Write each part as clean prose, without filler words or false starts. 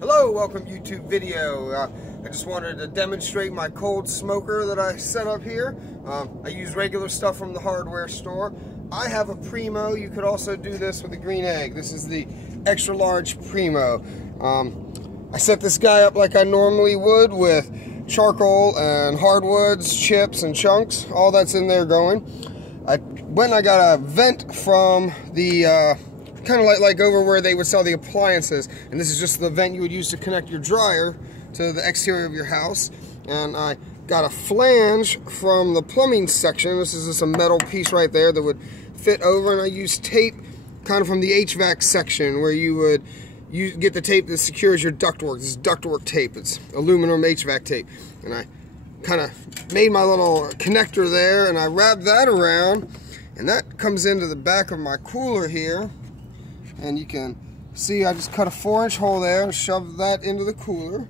Hello, welcome YouTube video. I just wanted to demonstrate my cold smoker that I set up here. I use regular stuff from the hardware store. I have a Primo. You could also do this with a green egg. This is the extra large Primo. I set this guy up like I normally would with charcoal and hardwoods, chips and chunks. All that's in there going. I got a vent from the kind of like over where they would sell the appliances, and this is just the vent you would use to connect your dryer to the exterior of your house. And I got a flange from the plumbing section. This is just a metal piece right there that would fit over, and I used tape kind of from the HVAC section where you get the tape that secures your ductwork. This is ductwork tape. It's aluminum HVAC tape, and I kind of made my little connector there, and I wrapped that around, and that comes into the back of my cooler here. And you can see I just cut a 4-inch hole there and shoved that into the cooler.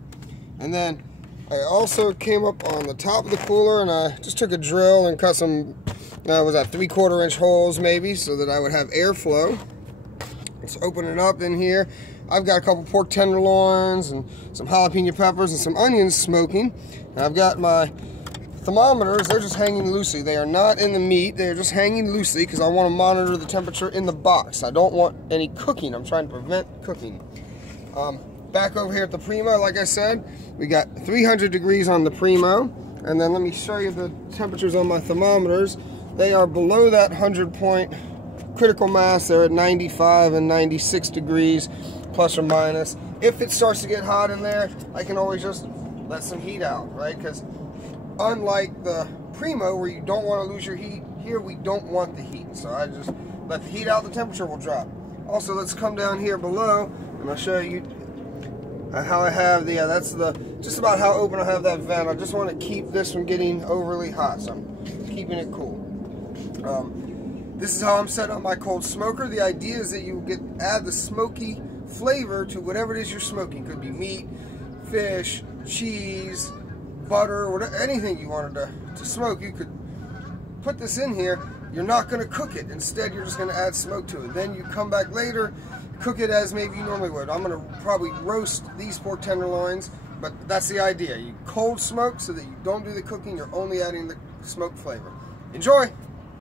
And then I also came up on the top of the cooler and I just took a drill and cut some, was that 3/4 inch holes maybe, so that I would have airflow. Let's open it up in here. I've got a couple pork tenderloins and some jalapeno peppers and some onions smoking. And I've got my thermometers. They're just hanging loosely. They are not in the meat. They're just hanging loosely because I want to monitor the temperature in the box. I don't want any cooking. I'm trying to prevent cooking. Back over here at the Primo, like I said, we got 300 degrees on the Primo. And then let me show you the temperatures on my thermometers. They are below that 100-point critical mass. They're at 95 and 96 degrees, plus or minus. If it starts to get hot in there, I can always just let some heat out, right? Because unlike the Primo, where you don't want to lose your heat, here we don't want the heat. So I just let the heat out, the temperature will drop. Also, let's come down here below, and I'll show you how I have the, that's just about how open I have that vent. I just want to keep this from getting overly hot, so I'm keeping it cool. This is how I'm setting up my cold smoker. The idea is that you add the smoky flavor to whatever it is you're smoking. Could be meat, fish, cheese, butter, whatever, anything you wanted to smoke. You could put this in here. You're not going to cook it. Instead, you're just going to add smoke to it. Then you come back later, cook it as maybe you normally would. I'm going to probably roast these pork tenderloins, but that's the idea. You cold smoke so that you don't do the cooking. You're only adding the smoke flavor. Enjoy!